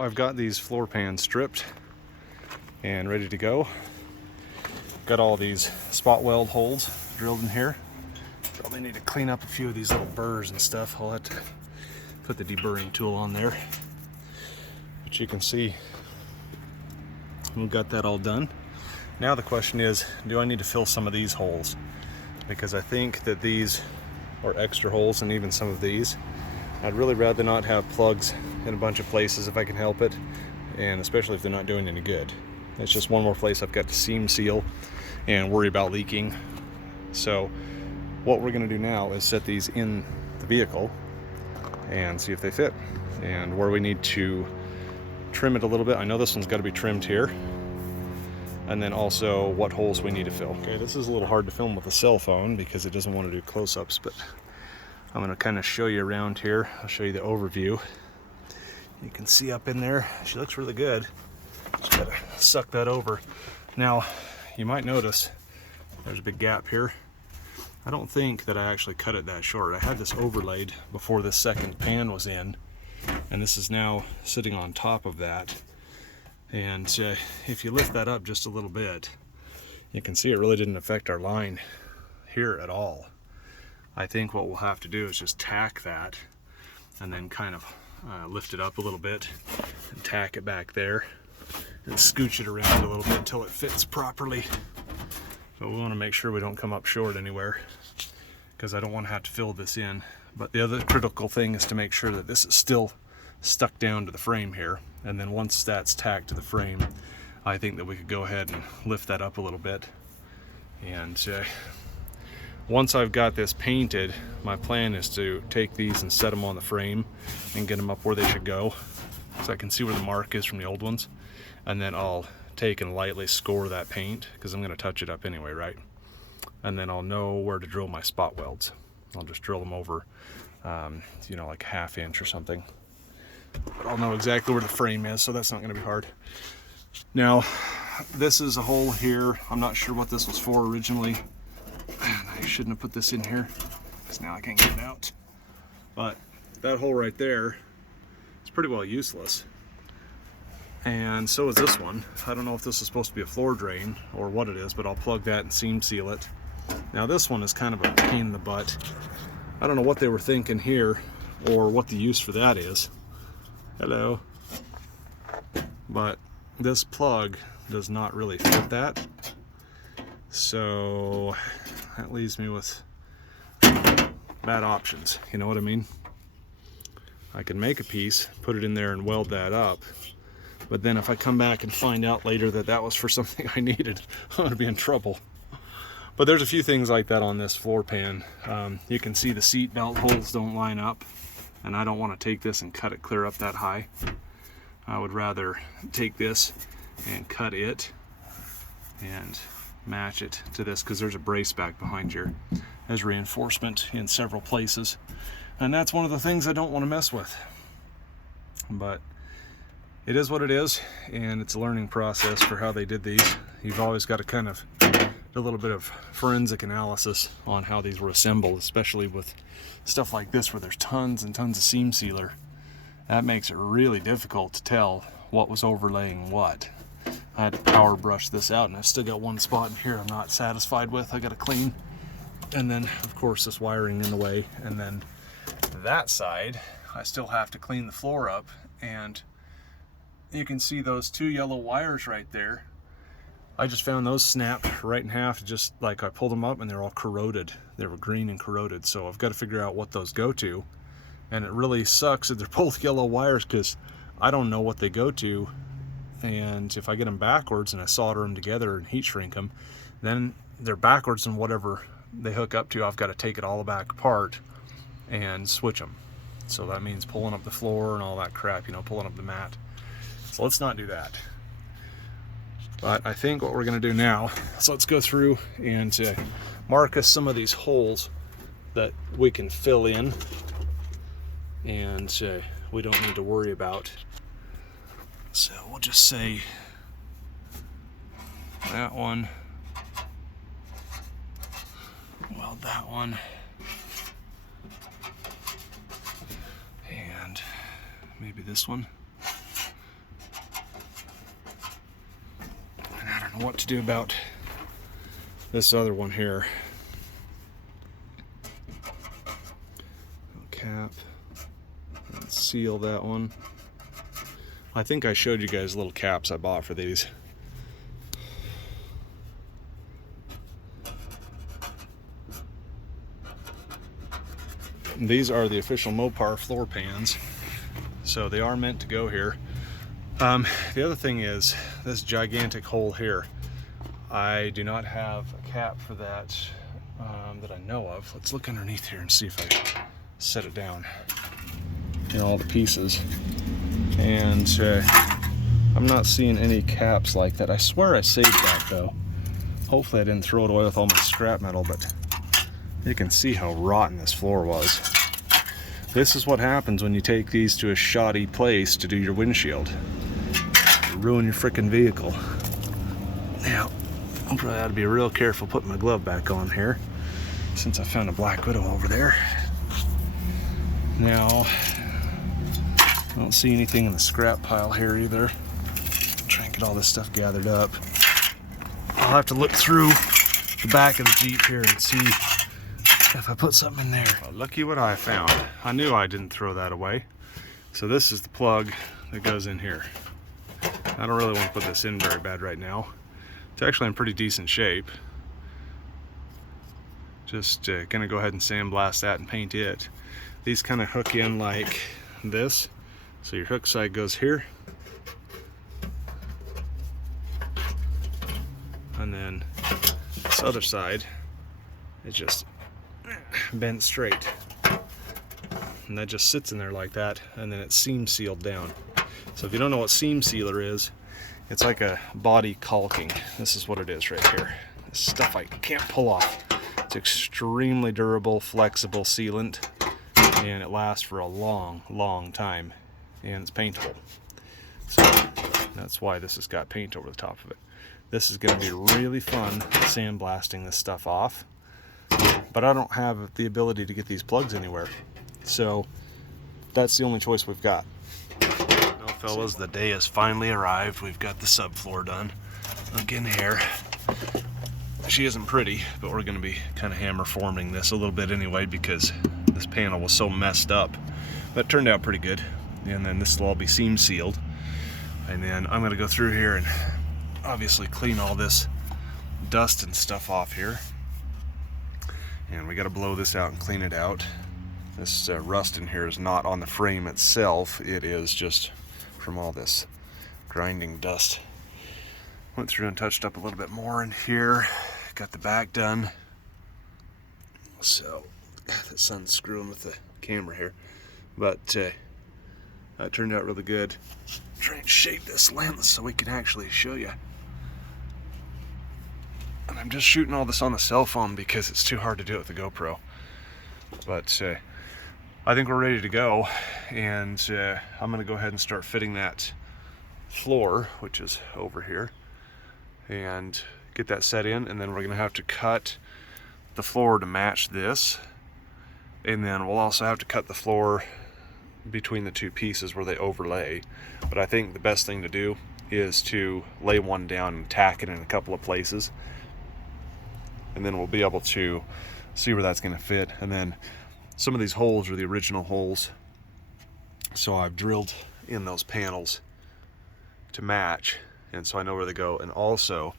I've got these floor pans stripped and ready to go. Got all these spot weld holes drilled in here. Probably need to clean up a few of these little burrs and stuff. I'll have to put the deburring tool on there. But you can see we've got that all done. Now the question is, do I need to fill some of these holes? Because I think that these are extra holes, and even some of these. I'd really rather not have plugs in a bunch of places if I can help it, and especially if they're not doing any good. It's just one more place I've got to seam seal and worry about leaking. So what we're going to do now is set these in the vehicle and see if they fit, and where we need to trim it a little bit. I know this one's got to be trimmed here, and then also what holes we need to fill. Okay, this is a little hard to film with a cell phone because it doesn't want to do close-ups, but I'm going to kind of show you around here. I'll show you the overview. You can see up in there, she looks really good. Just gotta suck that over. Now, you might notice there's a big gap here. I don't think that I actually cut it that short. I had this overlaid before this second pan was in, and this is now sitting on top of that. And if you lift that up just a little bit, you can see it really didn't affect our line here at all. I think what we'll have to do is just tack that and then kind of lift it up a little bit and tack it back there and scooch it around a little bit until it fits properly. But we want to make sure we don't come up short anywhere, because I don't want to have to fill this in. But the other critical thing is to make sure that this is still stuck down to the frame here, and then once that's tacked to the frame, I think that we could go ahead and lift that up a little bit. And once I've got this painted, my plan is to take these and set them on the frame and get them up where they should go, so I can see where the mark is from the old ones. And then I'll take and lightly score that paint, because I'm going to touch it up anyway, right? And then I'll know where to drill my spot welds. I'll just drill them over, you know, like a 1/2 inch or something. But I'll know exactly where the frame is, so that's not going to be hard. Now, this is a hole here. I'm not sure what this was for originally. I shouldn't have put this in here, because now I can't get it out. But that hole right there is pretty well useless. And so is this one. I don't know if this is supposed to be a floor drain or what it is, but I'll plug that and seam seal it. Now this one is kind of a pain in the butt. I don't know what they were thinking here or what the use for that is. Hello. But this plug does not really fit that. So that leaves me with bad options. You know what I mean? I can make a piece, put it in there and weld that up. But then if I come back and find out later that that was for something I needed, I'm going to be in trouble. But there's a few things like that on this floor pan. You can see the seat belt holes don't line up, and I don't want to take this and cut it clear up that high. I would rather take this and cut it and match it to this, because there's a brace back behind here as reinforcement in several places. And that's one of the things I don't want to mess with. But it is what it is, and it's a learning process for how they did these. You've always got to kind of do a little bit of forensic analysis on how these were assembled, especially with stuff like this where there's tons and tons of seam sealer. That makes it really difficult to tell what was overlaying what. I had to power brush this out, and I've still got one spot in here I'm not satisfied with. I got to clean. And then, of course, this wiring in the way. And then that side, I still have to clean the floor up, and you can see those 2 yellow wires right there. I just found those snapped right in half, just like I pulled them up, and they're all corroded. They were green and corroded, so I've got to figure out what those go to. And it really sucks that they're both yellow wires, because I don't know what they go to. And if I get them backwards and I solder them together and heat shrink them, then they're backwards, and whatever they hook up to, I've got to take it all back apart and switch them. So that means pulling up the floor and all that crap, you know, pulling up the mat. So let's not do that. But I think what we're going to do now, so let's go through and mark us some of these holes that we can fill in and we don't need to worry about. So we'll just say that one, weld that one, and maybe this one. what to do about this other one here. Cap. Let's seal that one. I think I showed you guys little caps I bought for these. These are the official Mopar floor pans, so they are meant to go here. The other thing is this gigantic hole here. I do not have a cap for that that I know of. Let's look underneath here and see if I set it down. You know, all the pieces. And I'm not seeing any caps like that. I swear I saved that though. Hopefully I didn't throw it away with all my scrap metal, but you can see how rotten this floor was. This is what happens when you take these to a shoddy place to do your windshield. You ruin your frickin' vehicle. Now, I probably ought to be real careful putting my glove back on here, since I found a Black Widow over there. Now, I don't see anything in the scrap pile here either. Try and get all this stuff gathered up. I'll have to look through the back of the Jeep here and see if I put something in there. Well, looky what I found. I knew I didn't throw that away. So this is the plug that goes in here. I don't really want to put this in very bad right now. It's actually in pretty decent shape. Just gonna go ahead and sandblast that and paint it. These kind of hook in like this. So your hook side goes here. And then this other side is just bent straight. And that just sits in there like that, and then it's seam sealed down. So if you don't know what seam sealer is, it's like a body caulking. This is what it is right here. This stuff I can't pull off. It's extremely durable, flexible sealant, and it lasts for a long, long time, and it's paintable. So that's why this has got paint over the top of it. This is going to be really fun sandblasting this stuff off, but I don't have the ability to get these plugs anywhere, so that's the only choice we've got. Well, fellas, the day has finally arrived. We've got the subfloor done. Look in here. She isn't pretty, but we're going to be kind of hammer forming this a little bit anyway, because this panel was so messed up. But it turned out pretty good. And then this will all be seam sealed. And then I'm going to go through here and obviously clean all this dust and stuff off here. And we got to blow this out and clean it out. This rust in here is not on the frame itself. It is just from all this grinding dust. Went through and touched up a little bit more in here. Got the back done. So, the sun's screwing with the camera here. But that turned out really good. Try and shape this lens so we can actually show you. And I'm just shooting all this on the cell phone because it's too hard to do it with the GoPro. But I think we're ready to go. And I'm going to go ahead and start fitting that floor, which is over here, and get that set in. And then we're going to have to cut the floor to match this. And then we'll also have to cut the floor between the two pieces where they overlay. But I think the best thing to do is to lay one down and tack it in a couple of places, and then we'll be able to see where that's going to fit. And then some of these holes are the original holes, so I've drilled in those panels to match, and so I know where they go. And also,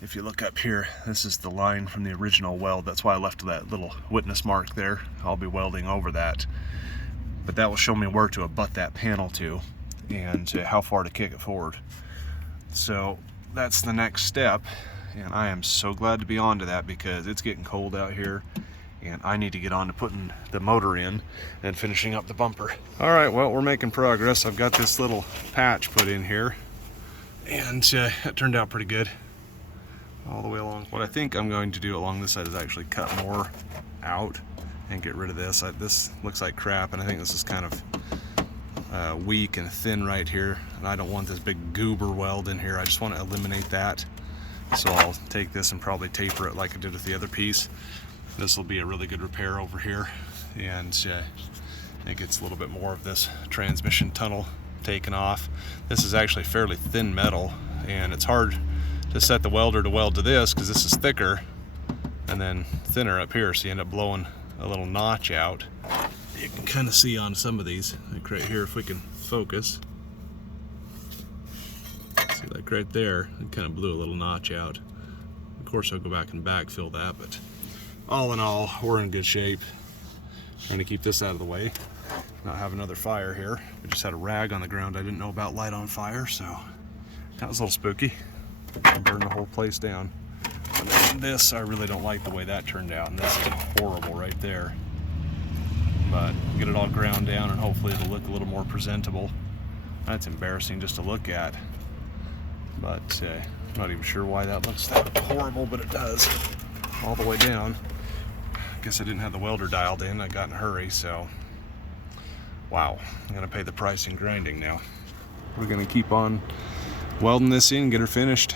if you look up here, this is the line from the original weld. That's why I left that little witness mark there. I'll be welding over that, but that will show me where to abut that panel to, and how far to kick it forward. So that's the next step, and I am so glad to be on to that, because it's getting cold out here and I need to get on to putting the motor in and finishing up the bumper. All right, well, we're making progress. I've got this little patch put in here, and it turned out pretty good all the way along. What I think I'm going to do along this side is actually cut more out and get rid of this. This looks like crap, and I think this is kind of weak and thin right here, and I don't want this big goober weld in here. I just want to eliminate that. So I'll take this and probably taper it like I did with the other piece. This will be a really good repair over here, and it gets a little bit more of this transmission tunnel taken off. This is actually fairly thin metal, and it's hard to set the welder to weld to this because this is thicker and then thinner up here, so you end up blowing a little notch out. You can kind of see on some of these, like right here, if we can focus. See, like right there, it kind of blew a little notch out. Of course, I'll go back and backfill that, but all in all, we're in good shape. Trying to keep this out of the way, not have another fire here. We just had a rag on the ground I didn't know about light on fire, so that was a little spooky. Burned the whole place down. And then this, I really don't like the way that turned out, and this is horrible right there. But get it all ground down and hopefully it'll look a little more presentable. That's embarrassing just to look at, but I'm not even sure why that looks that horrible, but it does. All the way down. I guess I didn't have the welder dialed in. I got in a hurry, so wow, I'm gonna pay the price in grinding now. We're gonna keep on welding this in, get her finished.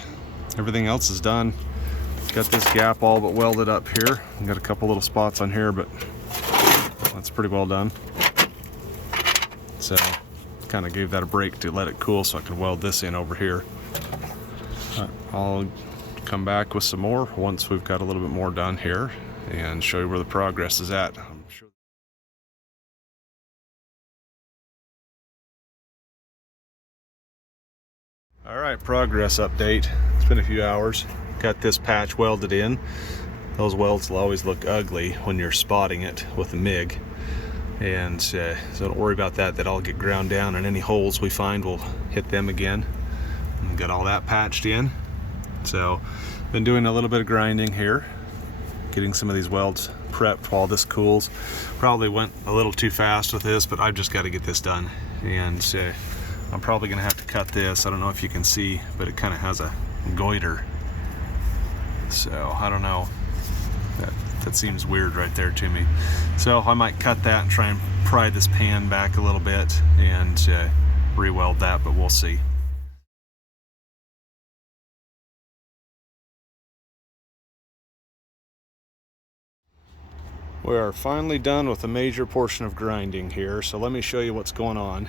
Everything else is done. Got this gap all but welded up here. Got a couple little spots on here, but that's pretty well done. So kind of gave that a break to let it cool so I could weld this in over here. I'll come back with some more once we've got a little bit more done here and show you where the progress is at. I'm sure. All right, progress update. It's been a few hours. Got this patch welded in. Those welds will always look ugly when you're spotting it with a MIG. And so don't worry about that. That'll all get ground down, and any holes we find, we'll hit them again. And got all that patched in. So been doing a little bit of grinding here, getting some of these welds prepped while this cools. Probably went a little too fast with this, but I've just got to get this done. And I'm probably gonna have to cut this. I don't know if you can see, but it kind of has a goiter. So I don't know. That seems weird right there to me. So I might cut that and try and pry this pan back a little bit and re-weld that, but we'll see. We are finally done with a major portion of grinding here, so let me show you what's going on.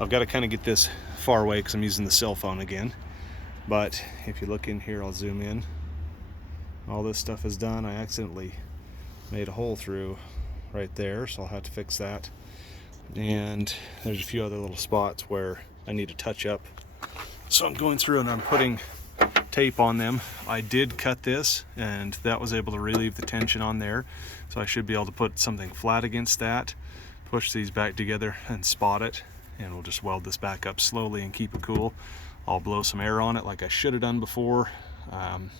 I've got to kind of get this far away because I'm using the cell phone again. But if you look in here, I'll zoom in. All this stuff is done. I accidentally made a hole through right there, so I'll have to fix that. And there's a few other little spots where I need to touch up. So I'm going through and I'm putting tape on them. I did cut this, and that was able to relieve the tension on there. So I should be able to put something flat against that, push these back together and spot it, and we'll just weld this back up slowly and keep it cool. I'll blow some air on it like I should have done before.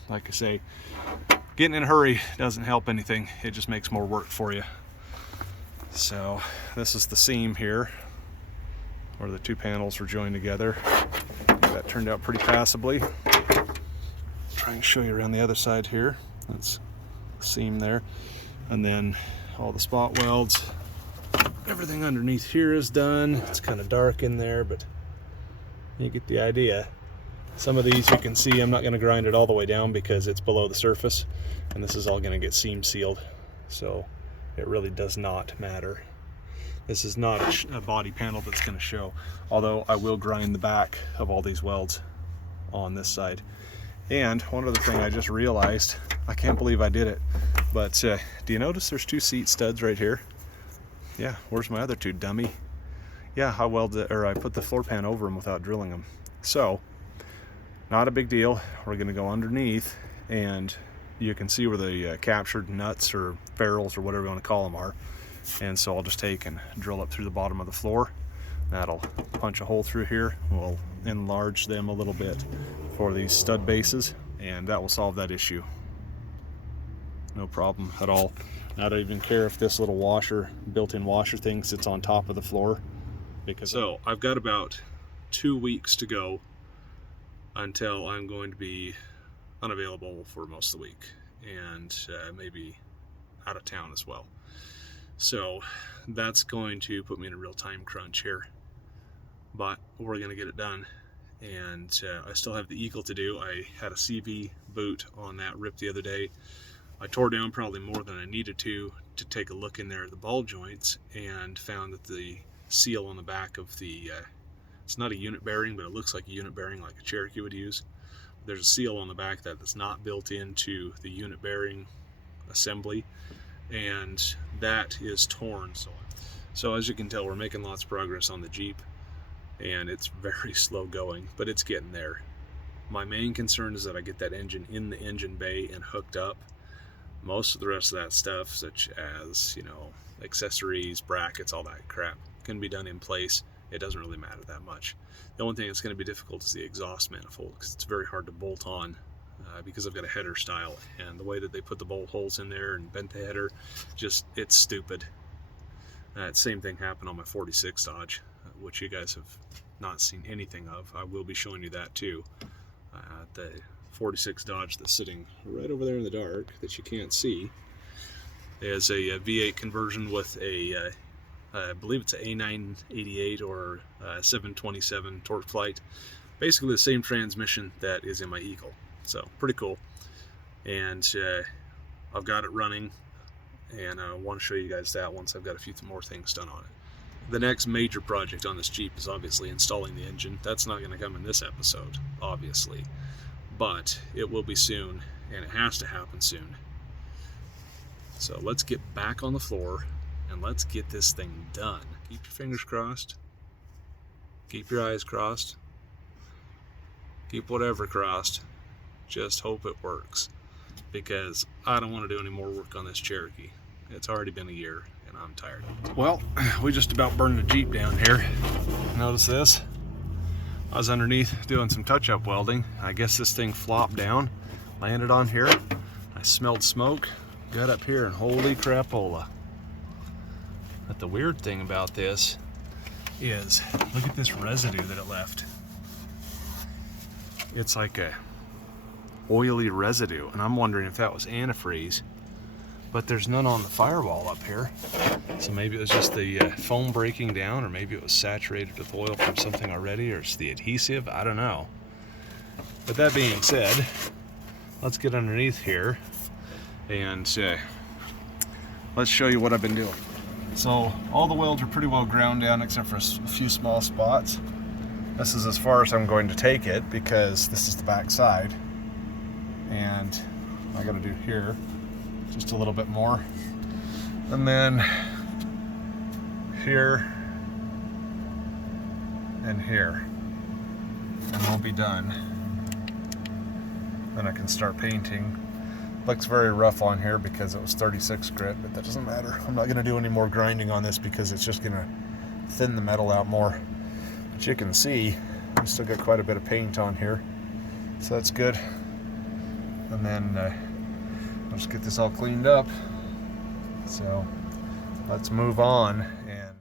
Like I say, getting in a hurry doesn't help anything. It just makes more work for you. So this is the seam here where the two panels were joined together. That turned out pretty passably. Try and show you around the other side here. That's the seam there. And then all the spot welds. Everything underneath here is done. It's kind of dark in there, but you get the idea. Some of these you can see I'm not going to grind it all the way down because it's below the surface, and this is all going to get seam sealed, so it really does not matter. This is not a body panel that's going to show, although I will grind the back of all these welds on this side. And one other thing I just realized, I can't believe I did it, but do you notice there's two seat studs right here? Yeah, where's my other two, dummy? Yeah, I welded, or I put the floor pan over them without drilling them. So not a big deal. We're going to go underneath, and you can see where the captured nuts or ferrules or whatever you want to call them are. And so I'll just take and drill up through the bottom of the floor. That'll punch a hole through here. We'll enlarge them a little bit for these stud bases, and that will solve that issue. No problem at all. I don't even care if this little washer, built-in washer thing, sits on top of the floor. So I've got about 2 weeks to go until I'm going to be unavailable for most of the week, and maybe out of town as well. So that's going to put me in a real time crunch here, but we're going to get it done. And I still have the Eagle to do. I had a CV boot on that rip the other day. I tore down probably more than I needed to take a look in there at the ball joints, and found that the seal on the back of the it's not a unit bearing, but it looks like a unit bearing like a Cherokee would use. there's a seal on the back that's not built into the unit bearing assembly, and that is torn. So as you can tell, we're making lots of progress on the Jeep, and it's very slow going, but it's getting there. My main concern is that I get that engine in the engine bay and hooked up. Most of the rest of that stuff, such as, you know, accessories, brackets, all that crap, can be done in place. It doesn't really matter that much. The only thing that's going to be difficult is the exhaust manifold, because it's very hard to bolt on because I've got a header style, and the way that they put the bolt holes in there and bent the header, just, it's stupid. Same thing happened on my 46 Dodge, which you guys have not seen anything of. I will be showing you that too. The 46 Dodge that's sitting right over there in the dark that you can't see is a V8 conversion with a I believe it's an A988 or 727 torque flight. Basically the same transmission that is in my Eagle. So pretty cool. And I've got it running, and I want to show you guys that once I've got a few more things done on it. The next major project on this Jeep is obviously installing the engine. That's not going to come in this episode, obviously, but it will be soon, and it has to happen soon. So let's get back on the floor and let's get this thing done. Keep your fingers crossed. Keep your eyes crossed. Keep whatever crossed. Just hope it works, because I don't want to do any more work on this Cherokee. It's already been a year and I'm tired. Well, we just about burned the Jeep down here. Notice this? I was underneath doing some touch-up welding. I guess this thing flopped down, landed on here. I smelled smoke, got up here, and holy crapola. But the weird thing about this is, look at this residue that it left. It's like a oily residue, and I'm wondering if that was antifreeze, but there's none on the firewall up here. So maybe it was just the foam breaking down, or maybe it was saturated with oil from something already, or it's the adhesive, I don't know. But that being said, let's get underneath here and let's show you what I've been doing. So all the welds are pretty well ground down except for a few small spots. This is as far as I'm going to take it, because this is the back side, and I got to do here just a little bit more, and then here and here, and we'll be done. Then I can start painting. Looks very rough on here because it was 36 grit, but that doesn't matter. I'm not going to do any more grinding on this because it's just going to thin the metal out more. But you can see we still got quite a bit of paint on here, so that's good. And then I'll just get this all cleaned up. So let's move on. And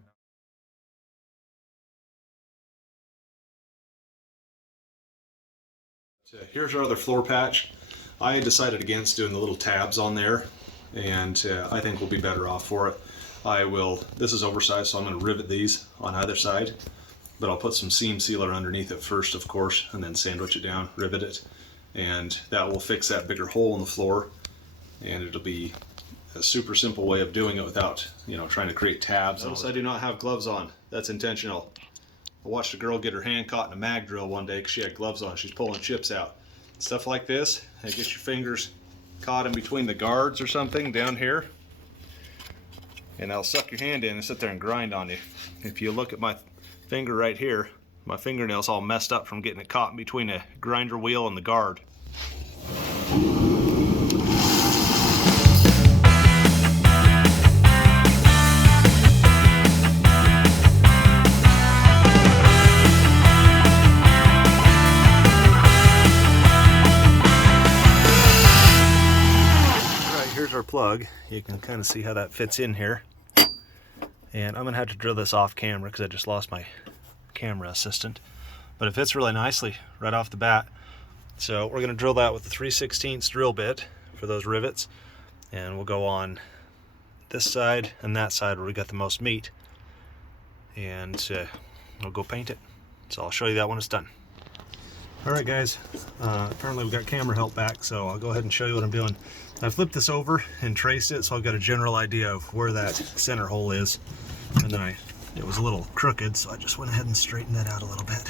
so here's our other floor patch. I decided against doing the little tabs on there, and I think we'll be better off for it. This is oversized, so I'm going to rivet these on either side, but I'll put some seam sealer underneath it first, of course, and then sandwich it down, rivet it, and that will fix that bigger hole in the floor, and it'll be a super simple way of doing it without, you know, trying to create tabs. Notice I do not have gloves on. That's intentional. I watched a girl get her hand caught in a mag drill one day because she had gloves on. She's pulling chips out. Stuff like this, and get your fingers caught in between the guards or something down here, and that'll suck your hand in and sit there and grind on you. If you look at my finger right here, my fingernail's all messed up from getting it caught in between a grinder wheel and the guard. Our plug, you can kind of see how that fits in here, and I'm gonna have to drill this off camera because I just lost my camera assistant, but it fits really nicely right off the bat. So we're gonna drill that with the 3/16 drill bit for those rivets, and we'll go on this side and that side where we got the most meat, and we'll go paint it. So I'll show you that when it's done. Alright guys, apparently we got camera help back, so I'll go ahead and show you what I'm doing. I flipped this over and traced it, so I've got a general idea of where that center hole is. And then it was a little crooked, so I just went ahead and straightened that out a little bit.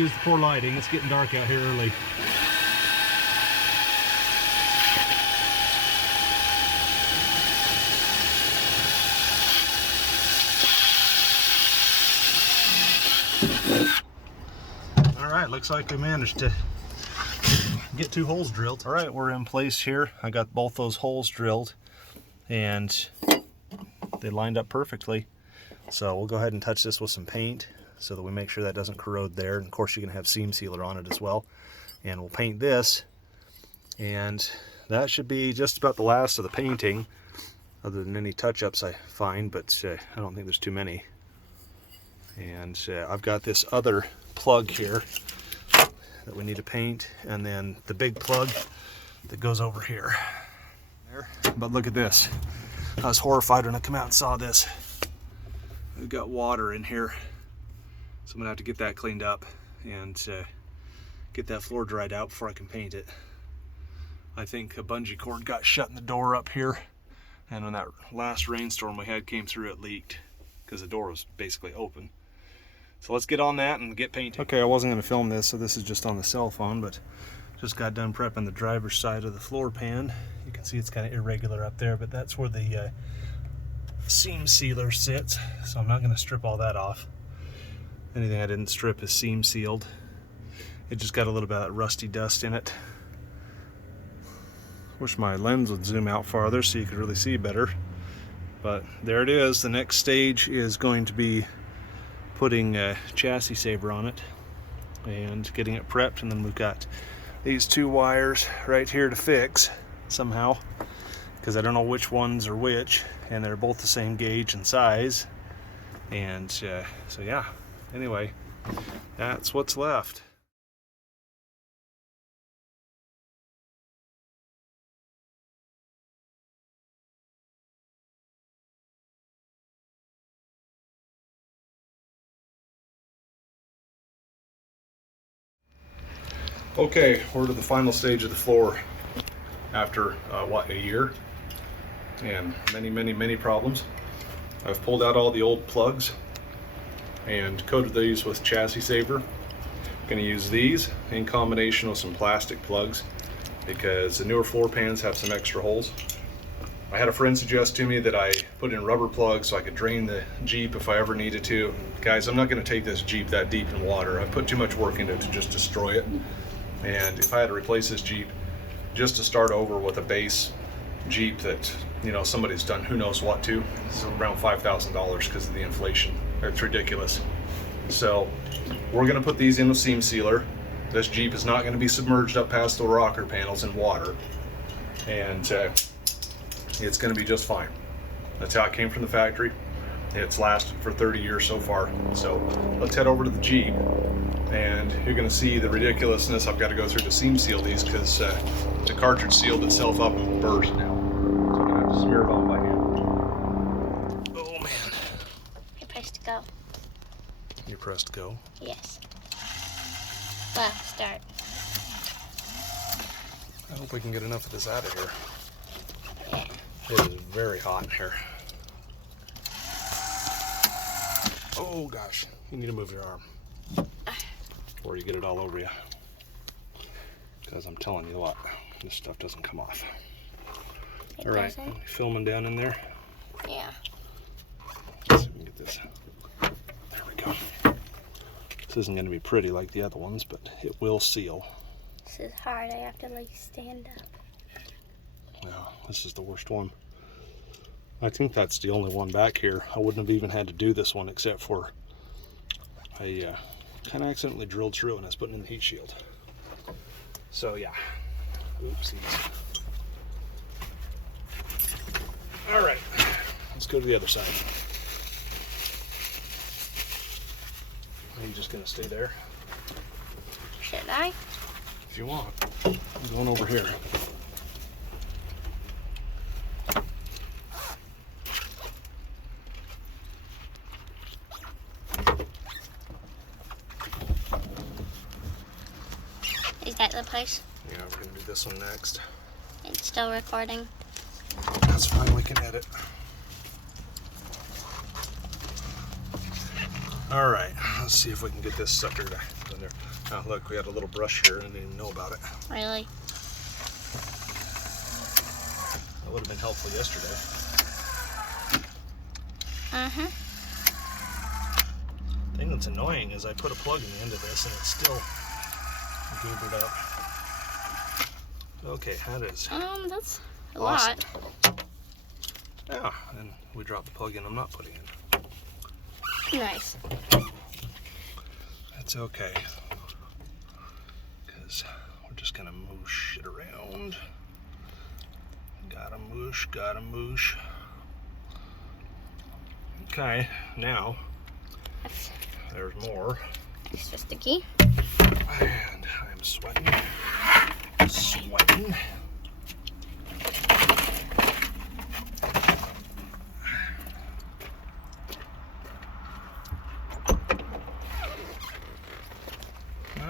excuse the poor lighting. It's getting dark out here early. Alright, looks like we managed to get 2 holes drilled. Alright, we're in place here. I got both those holes drilled and they lined up perfectly. So we'll go ahead and touch this with some paint so that we make sure that doesn't corrode there. And of course you're going to have seam sealer on it as well. And we'll paint this, and that should be just about the last of the painting, other than any touch-ups I find, but I don't think there's too many. And I've got this other plug here that we need to paint, and then the big plug that goes over here. But look at this. I was horrified when I come out and saw this. We've got water in here, so I'm gonna have to get that cleaned up and get that floor dried out before I can paint it. I think a bungee cord got shut in the door up here, and when that last rainstorm we had came through, it leaked because the door was basically open. So let's get on that and get painting. Okay, I wasn't going to film this, so this is just on the cell phone, but just got done prepping the driver's side of the floor pan. You can see it's kind of irregular up there, but that's where the seam sealer sits, so I'm not going to strip all that off. Anything I didn't strip is seam sealed. It just got a little bit of that rusty dust in it. Wish my lens would zoom out farther so you could really see better. But there it is. The next stage is going to be putting a chassis saver on it and getting it prepped, and then we've got these 2 wires right here to fix somehow, because I don't know which ones are which, and they're both the same gauge and size. And so yeah, anyway, that's what's left. Okay, we're to the final stage of the floor after what, a year and many problems. I've pulled out all the old plugs and coated these with chassis saver. Going to use these in combination with some plastic plugs because the newer floor pans have some extra holes. I had a friend suggest to me that I put in rubber plugs so I could drain the Jeep if I ever needed to. Guys, I'm not going to take this Jeep that deep in water. I put too much work into it to just destroy it. And if I had to replace this Jeep just to start over with a base Jeep that, you know, somebody's done who knows what to, it's around $5,000 because of the inflation. It's ridiculous. So we're going to put these in with seam sealer. This Jeep is not going to be submerged up past the rocker panels in water, and it's going to be just fine. That's how it came from the factory. It's lasted for 30 years so far. So let's head over to the Jeep, and you're going to see the ridiculousness. I've got to go through to seam seal these because the cartridge sealed itself up and burst now. So I'm going to have to smear it on by hand. Oh man. You pressed go. You pressed go? Yes. Well, start. I hope we can get enough of this out of here. Yeah. It is very hot in here. Oh gosh, you need to move your arm before you get it all over you. Because I'm telling you what, this stuff doesn't come off. All right, filming down in there. Yeah. Let's see if we can get this. There we go. This isn't going to be pretty like the other ones, but it will seal. This is hard. I have to like stand up. Yeah, this is the worst one. I think that's the only one back here. I wouldn't have even had to do this one except for I kind of accidentally drilled through when I was putting in the heat shield. So yeah, oopsies. All right, let's go to the other side. Are you just gonna stay there? Should I? If you want. I'm going over here. Is that the place? Yeah, we're gonna do this one next. It's still recording. That's fine, we can edit. All right, let's see if we can get this sucker in there. Oh, look, we had a little brush here and I didn't even know about it. Really? That would have been helpful yesterday. Uh-huh. The thing that's annoying is I put a plug in the end of this and it's still goobered up. Okay, that is That's a awesome. lot. Yeah, and we drop the plug in I'm not putting in. Nice. That's okay. Because we're just gonna moosh it around. Gotta moosh. Okay, now there's more. Extra sticky. And I'm sweating.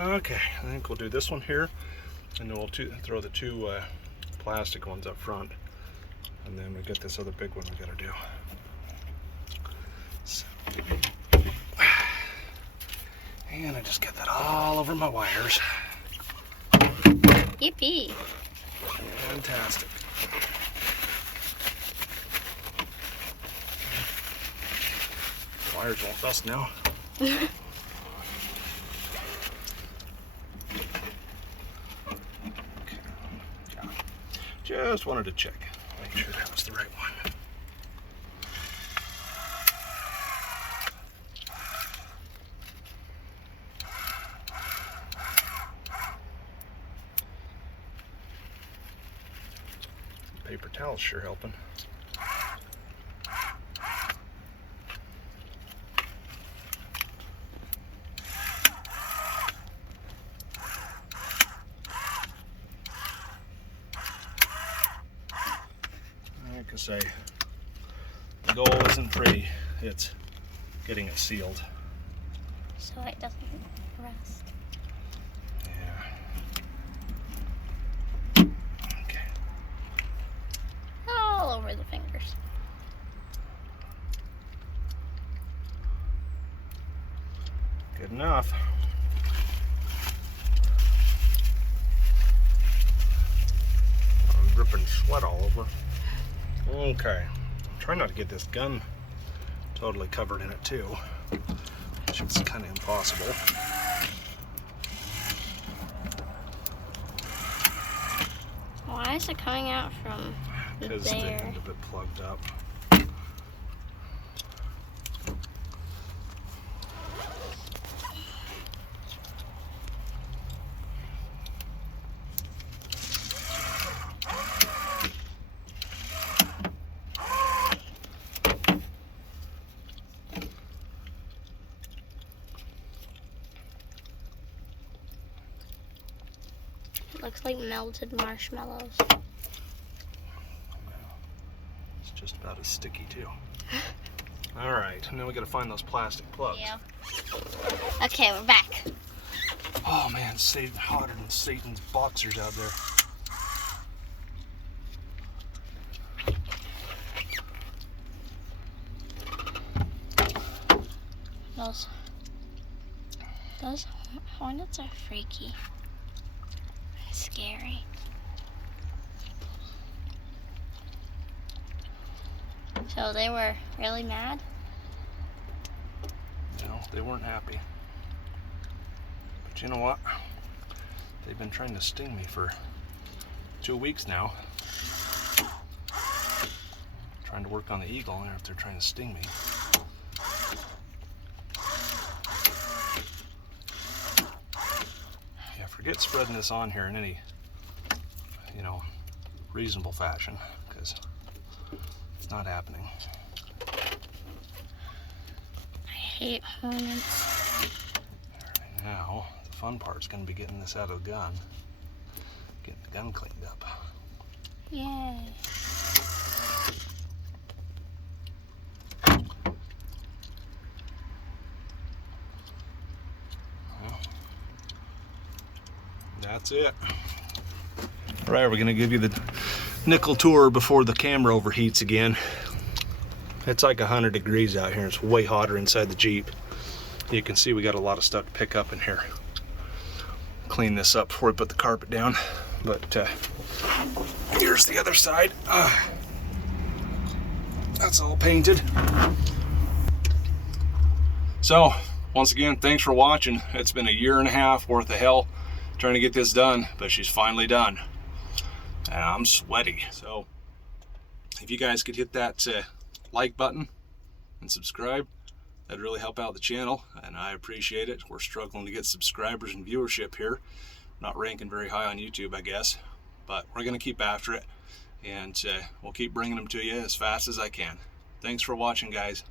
Okay, I think we'll do this one here, and then we'll throw the two plastic ones up front, and then we get this other big one we gotta do. So, and I just got that all over my wires. Yippee. Fantastic. Wires won't dust now. Just wanted to check, make sure that was the right one. Paper towel's sure helping. Like I say, the goal isn't pretty, it's getting it sealed. So it doesn't rust. Yeah. Okay. All over the fingers. Good enough. I'm dripping sweat all over. Okay. Try not to get this gun totally covered in it too, which is kind of impossible. Why is it coming out from Because the there? end of it plugged up. Looks like melted marshmallows. It's just about as sticky too. All right, and then we got to find those plastic plugs. Yeah. Okay, we're back. Oh man, it's hotter than Satan's boxers out there. Those hornets are freaky. Scary. So they were really mad? No, they weren't happy. But you know what? They've been trying to sting me for 2 weeks now. Trying to work on the eagle, and if they're trying to sting me. Yeah, forget spreading this on here in any, reasonable fashion, because it's not happening. I hate hornets. Right now, the fun part's going to be getting this out of the gun. Getting the gun cleaned up. Yay. Well, that's it. All right, we're going to give you the nickel tour before the camera overheats again. It's like 100 degrees out here. It's way hotter inside the Jeep. You can see we got a lot of stuff to pick up in here. clean this up before we put the carpet down. But here's the other side. That's all painted. So once again, thanks for watching. It's been a year and a half worth of hell trying to get this done, but she's finally done. And I'm sweaty. So if you guys could hit that like button and subscribe, that'd really help out the channel, and I appreciate it. We're struggling to get subscribers and viewership here. Not ranking very high on YouTube, I guess, but we're gonna keep after it, and we'll keep bringing them to you as fast as I can. Thanks for watching, guys.